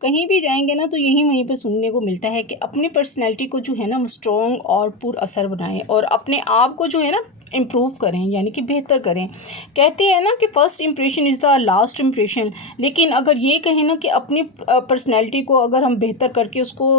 कहीं भी जाएंगे ना तो यही वहीं पे सुनने को मिलता है कि अपनी पर्सनैलिटी को जो है ना वो स्ट्रॉन्ग और पुरअसर बनाएं और अपने आप को जो है ना इम्प्रूव करें, यानी कि बेहतर करें। कहते हैं ना कि first impression is the last impression. लेकिन अगर ये कहें ना कि अपनी पर्सनैलिटी को अगर हम बेहतर करके उसको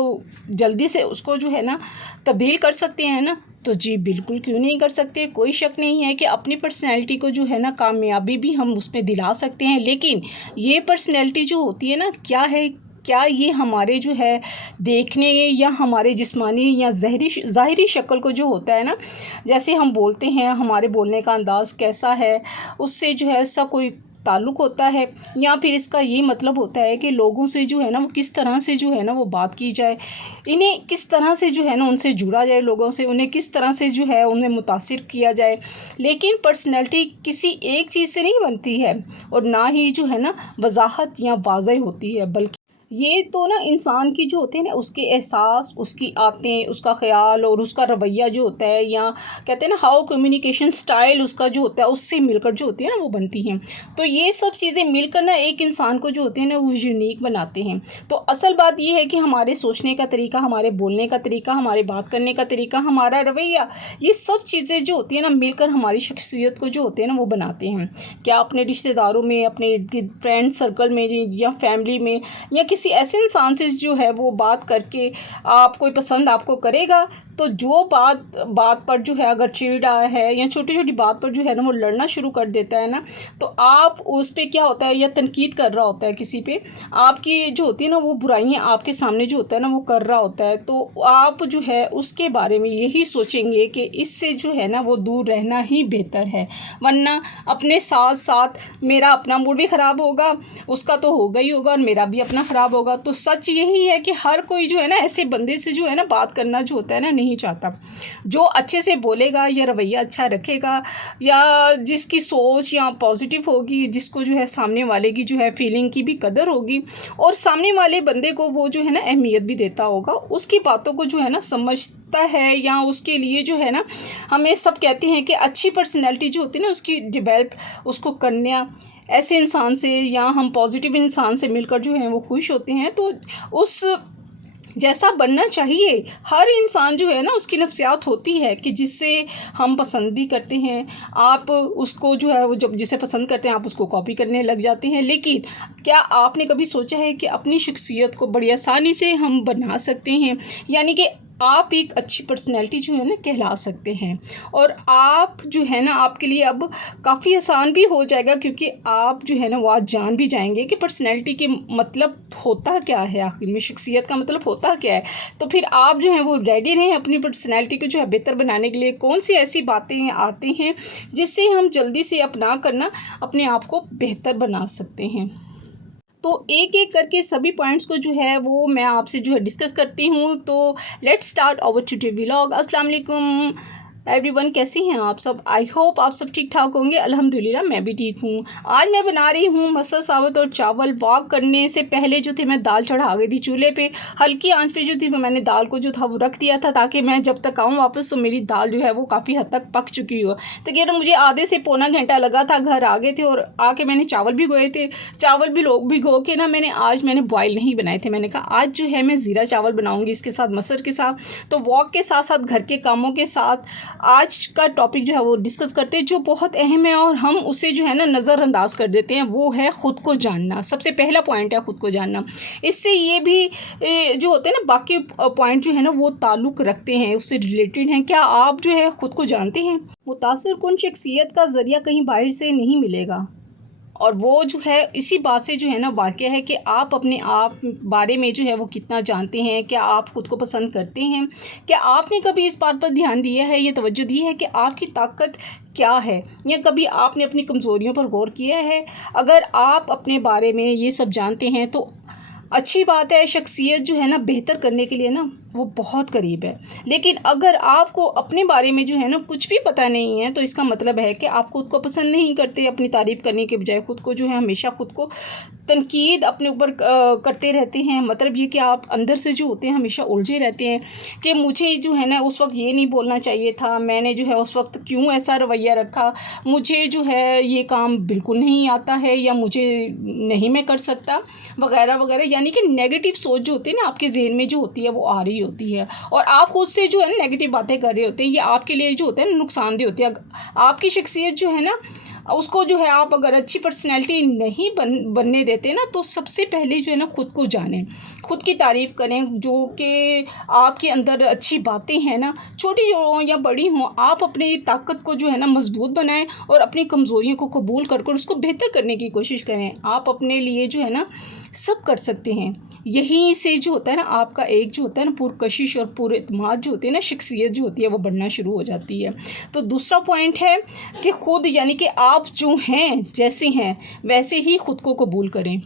जल्दी से उसको जो है ना तब्दील कर सकते हैं ना, तो जी बिल्कुल, क्यों नहीं कर सकते। कोई शक नहीं है कि अपनी पर्सनैलिटी को जो है ना कामयाबी भी हम उसमें दिला सकते हैं। लेकिन ये पर्सनैलिटी जो होती है ना, क्या है, क्या ये हमारे जो है देखने या हमारे जिस्मानी या ज़ाहिरी शक्ल को जो होता है ना, जैसे हम बोलते हैं, हमारे बोलने का अंदाज़ कैसा है, उससे जो है इसका कोई ताल्लुक़ होता है, या फिर इसका ये मतलब होता है कि लोगों से जो है ना वो किस तरह से जो है ना वो बात की जाए, इन्हें किस तरह से जो है ना उनसे जुड़ा जाए, लोगों से उन्हें किस तरह से जो है उन्हें मुतासिर किया जाए। लेकिन पर्सनैलिटी किसी एक चीज़ से नहीं बनती है और ना ही जो है ना वजाहत या वाज़ह होती है, बल्कि ये तो ना इंसान की जो होते हैं ना उसके एहसास, उसकी आदतें, उसका ख़्याल और उसका रवैया जो होता है, या कहते हैं ना हाउ कम्युनिकेशन स्टाइल उसका जो होता है, उससे मिलकर जो होती है ना वो बनती हैं। तो ये सब चीज़ें मिलकर ना एक इंसान को जो होते हैं ना वो यूनिक बनाते हैं। तो असल बात ये है कि हमारे सोचने का तरीका, हमारे बोलने का तरीका, हमारे बात करने का तरीका, हमारा रवैया, ये सब चीज़ें जो होती हैं ना मिलकर हमारी शख्सियत को जो होते हैं ना वो बनाते हैं। क्या अपने रिश्तेदारों में, अपने फ्रेंड सर्कल में या फैमिली में, या किसी ऐसे इंसान से जो है वो बात करके आप कोई पसंद आपको करेगा, तो जो बात पर जो है अगर चिढ़ा है या छोटी छोटी बात पर जो है ना वो लड़ना शुरू कर देता है ना, तो आप उस पे क्या होता है, या तनकीद कर रहा होता है किसी पे, आपकी जो होती है ना वो बुराइयां आपके सामने जो होता है ना वो कर रहा होता है, तो आप जो है उसके बारे में यही सोचेंगे कि इससे जो है ना वो दूर रहना ही बेहतर है। वरना अपने साथ साथ मेरा अपना मूड भी ख़राब होगा, उसका तो होगा ही होगा, और मेरा भी अपना ख़राब होगा। तो सच यही है कि हर कोई जो है ना ऐसे बंदे से जो है ना बात करना जो होता है ना नहीं चाहता। जो अच्छे से बोलेगा या रवैया अच्छा रखेगा, या जिसकी सोच या पॉजिटिव होगी, जिसको जो है सामने वाले की जो है फीलिंग की भी कदर होगी, और सामने वाले बंदे को वो जो है ना अहमियत भी देता होगा, उसकी बातों को जो है ना समझता है, या उसके लिए जो है ना हमें सब कहते हैं कि अच्छी पर्सनैलिटी जो होती है ना उसकी डेवलप उसको करना, ऐसे इंसान से या हम पॉजिटिव इंसान से मिलकर जो है वो खुश होते हैं। तो उस जैसा बनना चाहिए। हर इंसान जो है ना उसकी नफ्सियात होती है कि जिससे हम पसंद भी करते हैं, आप उसको जो है वो जब जिसे पसंद करते हैं आप उसको कॉपी करने लग जाते हैं। लेकिन क्या आपने कभी सोचा है कि अपनी शख्सियत को बड़ी आसानी से हम बना सकते हैं, यानी कि आप एक अच्छी पर्सनैलिटी जो है ना कहला सकते हैं। और आप जो है ना आपके लिए अब काफ़ी आसान भी हो जाएगा, क्योंकि आप जो है ना वो आज जान भी जाएंगे कि पर्सनैलिटी के मतलब होता क्या है, आखिर में शख्सियत का मतलब होता क्या है। तो फिर आप जो है वो रेडी रहें अपनी पर्सनैलिटी को जो है बेहतर बनाने के लिए। कौन सी ऐसी बातें आती हैं जिससे हम जल्दी से अपना करना अपने आप को बेहतर बना सकते हैं। तो एक एक करके सभी पॉइंट्स को जो है वो मैं आपसे जो है डिस्कस करती हूँ। तो let's start our today vlog. अस्सलाम वालेकुम एवरीवन, कैसी हैं आप सब। आई होप आप सब ठीक ठाक होंगे। अल्हम्दुलिल्लाह मैं भी ठीक हूँ। आज मैं बना रही हूँ मसल साबुत और चावल। वॉक करने से पहले जो थे मैं दाल चढ़ा गई थी चूल्हे पे, हल्की आंच पे जो थी मैंने दाल को जो था वो रख दिया था, ताकि मैं जब तक आऊँ वापस तो मेरी दाल जो है वो काफ़ी हद तक पक चुकी हो। तकरीबन मुझे आधे से पौना घंटा लगा था। घर आ गए थे और आके मैंने चावल भिगोए थे। चावल भी लोग भिगो के ना मैंने बॉयल नहीं बनाए थे। मैंने कहा आज जो है मैं ज़ीरा चावल बनाऊँगी इसके साथ मसर के साथ। तो वॉक के साथ साथ घर के कामों के साथ आज का टॉपिक जो है वो डिस्कस करते हैं, जो बहुत अहम है और हम उसे जो है ना नज़रअंदाज कर देते हैं। वो है ख़ुद को जानना। सबसे पहला पॉइंट है ख़ुद को जानना। इससे ये भी जो होते हैं ना बाकी पॉइंट जो है ना वो ताल्लुक़ रखते हैं, उससे रिलेटेड हैं। क्या आप जो है ख़ुद को जानते हैं। मुतासिर कुन शख्सियत का ज़रिया कहीं बाहर से नहीं मिलेगा, और वो जो है इसी बात से जो है ना वाक़या है कि आप अपने आप बारे में जो है वो कितना जानते हैं। क्या आप ख़ुद को पसंद करते हैं। क्या आपने कभी इस बात पर ध्यान दिया है, ये तवज्जो दी है कि आपकी ताकत क्या है, या कभी आपने अपनी कमज़ोरियों पर गौर किया है। अगर आप अपने बारे में ये सब जानते हैं तो अच्छी बात है। शख्सियत जो है ना बेहतर करने के लिए ना वो बहुत करीब है। लेकिन अगर आपको अपने बारे में जो है ना कुछ भी पता नहीं है, तो इसका मतलब है कि आप खुद को पसंद नहीं करते। अपनी तारीफ़ करने के बजाय खुद को जो है हमेशा खुद को तनकीद अपने ऊपर करते रहते हैं। मतलब ये कि आप अंदर से जो होते हैं हमेशा उलझे रहते हैं कि मुझे जो है ना उस वक्त ये नहीं बोलना चाहिए था, मैंने जो है उस वक्त क्यों ऐसा रवैया रखा, मुझे जो है ये काम बिल्कुल नहीं आता है, या मुझे नहीं मैं कर सकता, वगैरह वगैरह। यानी कि नेगेटिव सोच जो होती है ना आपके जहन में जो होती है वो आ रही होती है, और आप खुद से जो है ना नेगेटिव बातें कर रहे होते हैं। ये आपके लिए जो होता है ना नुकसानदेह होती है। आपकी शख्सियत जो है ना उसको जो है आप अगर अच्छी पर्सनैलिटी नहीं बनने देते ना, तो सबसे पहले जो है ना खुद को जानें, खुद की तारीफ़ करें। जो कि आपके अंदर अच्छी बातें हैं ना, छोटी हों या बड़ी हों, आप अपनी ताकत को जो है ना मजबूत बनाएं और अपनी कमज़ोरियों को कबूल कर उसको बेहतर करने की कोशिश करें। आप अपने लिए जो है ना सब कर सकते हैं। यहीं से जो होता है ना आपका एक जो होता है ना पुरकशिश और पुरएतमाद जो होती है ना शख्सियत जो होती है वो बढ़ना शुरू हो जाती है। तो दूसरा पॉइंट है कि खुद यानी कि आप जो हैं जैसे हैं वैसे ही खुद को कबूल करें,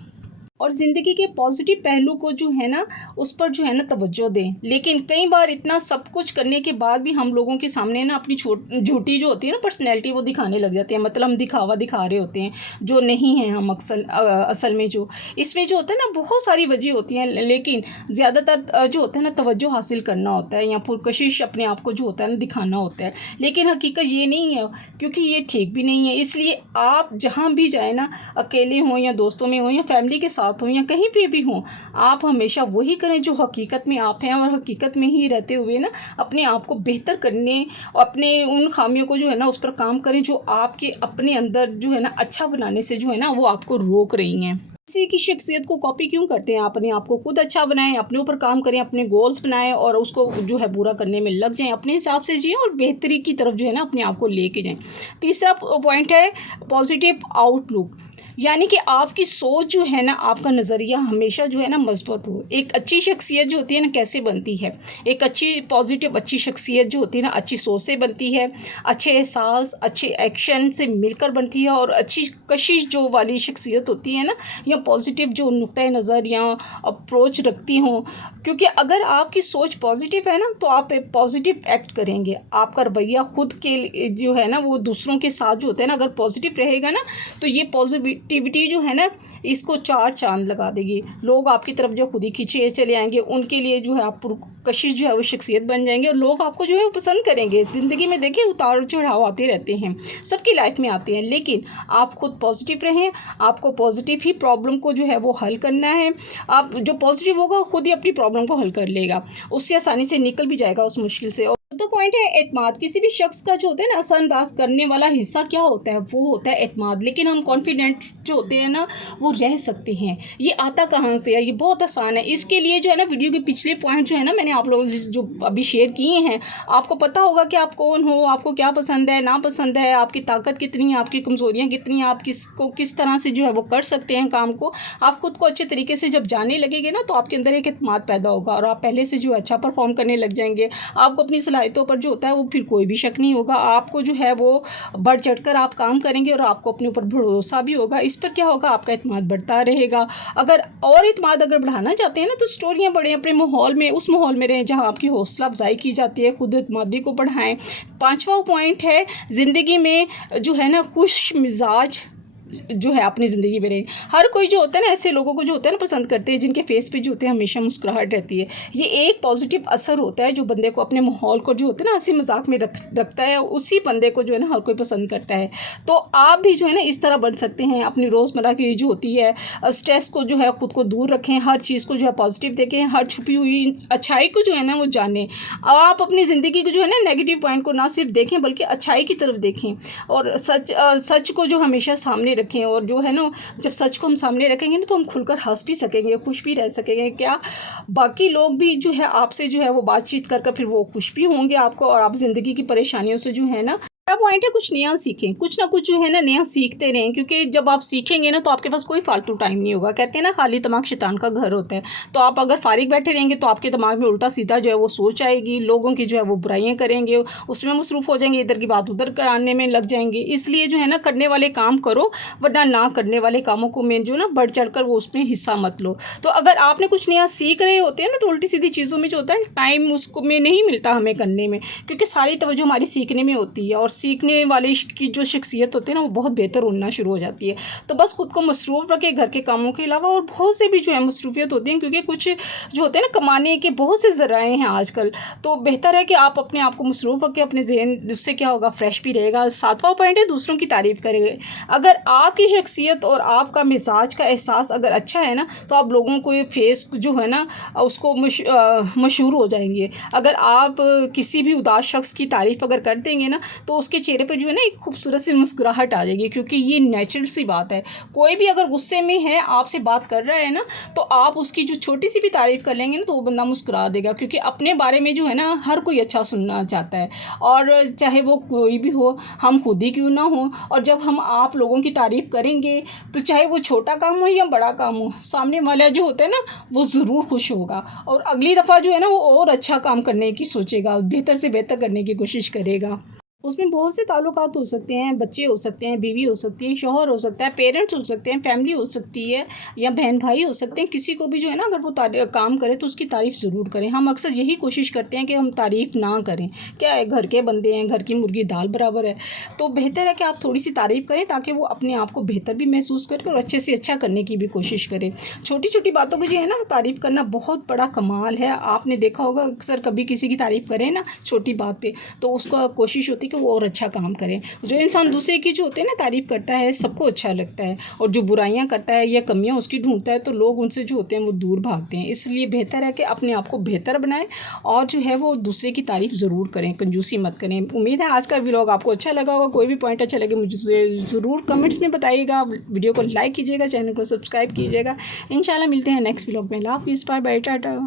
और ज़िंदगी के पॉजिटिव पहलू को जो है ना उस पर जो है ना तवज्जो दें। लेकिन कई बार इतना सब कुछ करने के बाद भी हम लोगों के सामने ना अपनी झूठी जो होती है ना पर्सनैलिटी वो दिखाने लग जाते हैं। मतलब हम दिखावा दिखा रहे होते हैं जो नहीं है हम असल में। जो इसमें जो होता है ना बहुत सारी वजह होती हैं, लेकिन ज़्यादातर जो होता है ना तवज्जो हासिल करना होता है या पुरकशिश अपने आप को जो होता है ना दिखाना होता है। लेकिन हकीकत ये नहीं है, क्योंकि ये ठीक भी नहीं है। इसलिए आप जहाँ भी जाए ना, अकेले हों या दोस्तों में हों या फैमिली के साथ हो या कहीं पे भी हों, आप हमेशा वही करें जो हकीकत में आप हैं, और हकीकत में ही रहते हुए ना अपने आप को बेहतर करने और अपने उन खामियों को जो है ना उस पर काम करें जो आपके अपने अंदर जो है ना अच्छा बनाने से जो है ना वो आपको रोक रही हैं। किसी की शख्सियत को कॉपी क्यों करते हैं? अपने आप को खुद अच्छा बनाएं, अपने ऊपर काम करें, अपने गोल्स बनाएं और उसको जो है पूरा करने में लग जाएं, अपने हिसाब से जिएं और बेहतरी की तरफ जो है ना अपने आप को लेके जाएं। तीसरा पॉइंट है पॉजिटिव आउटलुक, यानी कि आपकी सोच जो है ना आपका नज़रिया हमेशा जो है ना मजबूत हो। एक अच्छी शख्सियत जो होती है ना कैसे बनती है? एक अच्छी पॉजिटिव अच्छी शख्सियत जो होती है ना अच्छी सोच से बनती है, अच्छे एहसास अच्छे एक्शन से मिलकर बनती है, और अच्छी कशिश जो वाली शख्सियत होती है ना या पॉजिटिव जो नुक्ता नज़र या अप्रोच रखती हों। क्योंकि अगर आपकी सोच पॉजिटिव है ना तो आप पॉजिटिव एक्ट करेंगे। आपका रवैया खुद के जो है ना वो दूसरों के साथ जो होता है ना अगर पॉजिटिव रहेगा ना तो ये पॉजिटिविटी जो है ना इसको चार चांद लगा देगी। लोग आपकी तरफ जो खुद ही खींचे चले आएंगे, उनके लिए जो है आप कशिश जो है वो शख्सियत बन जाएंगे और लोग आपको जो है वो पसंद करेंगे। ज़िंदगी में देखिए उतार चढ़ाव आते रहते हैं, सबकी लाइफ में आते हैं, लेकिन आप खुद पॉजिटिव रहें। आपको पॉजिटिव ही प्रॉब्लम को जो है वो हल करना है। आप जो पॉजिटिव होगा खुद ही अपनी प्रॉब्लम को हल कर लेगा, उससे आसानी से निकल भी जाएगा उस मुश्किल से। और तो पॉइंट है एतमाद। किसी भी शख्स का जो होता है ना असरअंदाज करने वाला हिस्सा क्या होता है? वो होता है एतमाद। लेकिन हम कॉन्फिडेंट जो होते हैं ना वो रह सकते हैं। ये आता कहाँ से है? ये बहुत आसान है। इसके लिए जो है ना वीडियो के पिछले पॉइंट जो है ना मैंने आप लोगों से जो अभी शेयर किए हैं, आपको पता होगा कि आप कौन हो, आपको क्या पसंद है ना पसंद है, आपकी ताकत कितनी है, आपकी कमज़ोरियाँ कितनी हैं, आप किसको किस तरह से जो है वो कर सकते हैं काम को। आप खुद को अच्छे तरीके से जब जानने लगेंगे ना तो आपके अंदर एक एतमाद पैदा होगा और आप पहले से जो अच्छा परफॉर्म करने लग जाएंगे। आपको अपनी सलाहियतों पर जो होता है वो फिर कोई भी शक नहीं होगा। आपको जो है वो बढ़ चढ़कर आप काम करेंगे और आपको अपने ऊपर भरोसा भी होगा। इस पर क्या होगा? आपका एतमाद बढ़ता रहेगा। अगर और एतमाद अगर बढ़ाना चाहते हैं ना तो स्टोरियाँ बढ़ें, अपने माहौल में उस माहौल में रहें जहाँ आपकी हौसला अफजाई की जाती है, खुद एतमादी को बढ़ाएं। पांचवा पॉइंट है ज़िंदगी में जो है ना खुश मिजाज जो है अपनी ज़िंदगी में रहे। हर कोई जो होता है ना ऐसे लोगों को जो होता है ना पसंद करते हैं जिनके फेस पे जो होते हैं हमेशा मुस्कुराहट रहती है। ये एक पॉजिटिव असर होता है जो बंदे को अपने माहौल को जो होता है ना हंसी मजाक में रखता है, उसी बंदे को जो है ना हर कोई पसंद करता है। तो आप भी जो है ना इस तरह बन सकते हैं। अपनी रोज़मर्रा की जो होती है स्ट्रेस को जो है खुद को दूर रखें, हर चीज़ को जो है पॉजिटिव देखें, हर छुपी हुई अच्छाई को जो है ना वो जानें। आप अपनी ज़िंदगी को जो है ना नेगेटिव पॉइंट को ना सिर्फ देखें बल्कि अच्छाई की तरफ देखें, और सच को जो हमेशा सामने रखें। और जो है ना जब सच को हम सामने रखेंगे ना तो हम खुलकर हंस भी सकेंगे, खुश भी रह सकेंगे। क्या बाकी लोग भी जो है आपसे जो है वो बातचीत कर फिर वो खुश भी होंगे आपको, और आप ज़िंदगी की परेशानियों से जो है ना मेरा पॉइंट है कुछ नया सीखें, कुछ ना कुछ जो है ना नया सीखते रहें, क्योंकि जब आप सीखेंगे ना तो आपके पास कोई फालतू टाइम नहीं होगा। कहते हैं ना खाली दिमाग शैतान का घर होता है। तो आप अगर फारिग बैठे रहेंगे तो आपके दिमाग में उल्टा सीधा जो है वो सोच आएगी, लोगों की जो है वो बुराइयां करेंगे, उसमें मसरूफ़ हो जाएंगे, इधर की बात उधर कराने में लग जाएंगे। इसलिए जो है ना करने वाले काम करो, वरना ना करने वाले कामों को में जो ना बढ़ चढ़ कर वो उसमें हिस्सा मत लो। तो अगर आपने कुछ नया सीख रहे होते हैं ना तो उल्टी सीधी चीज़ों में जो होता है टाइम उसको में नहीं मिलता हमें करने में, क्योंकि सारी तवज्जो हमारी सीखने में होती है और सीखने वाले की जो शख्सियत होती है ना वो बहुत बेहतर होना शुरू हो जाती है। तो बस खुद को मसरूफ़ रखें घर के कामों के अलावा, और बहुत से भी जो है मसरूफियत होती हैं, क्योंकि कुछ जो होते हैं ना कमाने के बहुत से ज़राए हैं आजकल। तो बेहतर है कि आप अपने आप को मसरूफ़ रखें, अपने ज़हन, उससे क्या होगा फ्रेश भी रहेगा। सातवां पॉइंट है दूसरों की तारीफ़ करें। अगर आपकी शख्सियत और आपका मिजाज का एहसास अगर अच्छा है ना तो आप लोगों को ये फेस जो है ना उसको मशहूर हो जाएंगे। अगर आप किसी भी उदास शख्स की तारीफ़ अगर कर देंगे ना तो उसके चेहरे पे जो है ना एक खूबसूरत सी मुस्कुराहट आ जाएगी, क्योंकि ये नेचुरल सी बात है। कोई भी अगर गुस्से में है आपसे बात कर रहा है ना तो आप उसकी जो छोटी सी भी तारीफ़ कर लेंगे ना तो वो बंदा मुस्कुरा देगा, क्योंकि अपने बारे में जो है ना हर कोई अच्छा सुनना चाहता है, और चाहे वो कोई भी हो, हम खुद ही क्यों ना हो। और जब हम आप लोगों की तारीफ़ करेंगे तो चाहे वो छोटा काम हो या बड़ा काम हो, सामने वाला जो होता है ना वो ज़रूर खुश होगा और अगली दफ़ा जो है ना वो और अच्छा काम करने की सोचेगा, बेहतर से बेहतर करने की कोशिश करेगा। उसमें बहुत से ताल्लुकात हो सकते हैं, बच्चे हो सकते हैं, बीवी हो सकती है, शौहर हो सकता है, पेरेंट्स हो सकते हैं, फैमिली हो सकती है, या बहन भाई हो सकते हैं। किसी को भी जो है ना अगर वो काम करे तो उसकी तारीफ़ ज़रूर करें। हम अक्सर यही कोशिश करते हैं कि हम तारीफ़ ना करें। क्या है, घर के बंदे हैं, घर की मुर्गी दाल बराबर है। तो बेहतर है कि आप थोड़ी सी तारीफ़ करें ताकि वो अपने आप को बेहतर भी महसूस करें और अच्छे से अच्छा करने की भी कोशिश करें। छोटी छोटी बातों को जो है ना वो तारीफ़ करना बहुत बड़ा कमाल है। आपने देखा होगा अक्सर कभी किसी की तारीफ़ करें ना छोटी बात पे तो उसका कोशिश होती है कि वो और अच्छा काम करें। जो इंसान दूसरे की जो होते हैं ना तारीफ़ करता है सबको अच्छा लगता है, और जो बुराइयां करता है या कमियां उसकी ढूंढता है तो लोग उनसे जो होते हैं वो दूर भागते हैं। इसलिए बेहतर है कि अपने आप को बेहतर बनाएं और जो है वो दूसरे की तारीफ़ ज़रूर करें, कंजूसी मत करें। उम्मीद है आज का व्लॉग आपको अच्छा लगा होगा। कोई भी पॉइंट अच्छा लगे मुझे ज़रूर कमेंट्स में बताइएगा। वीडियो को लाइक कीजिएगा, चैनल को सब्सक्राइब कीजिएगा। इंशाल्लाह मिलते हैं नेक्स्ट व्लॉग में। अल्लाह हाफ़िज़, बाय बाय, टाटा।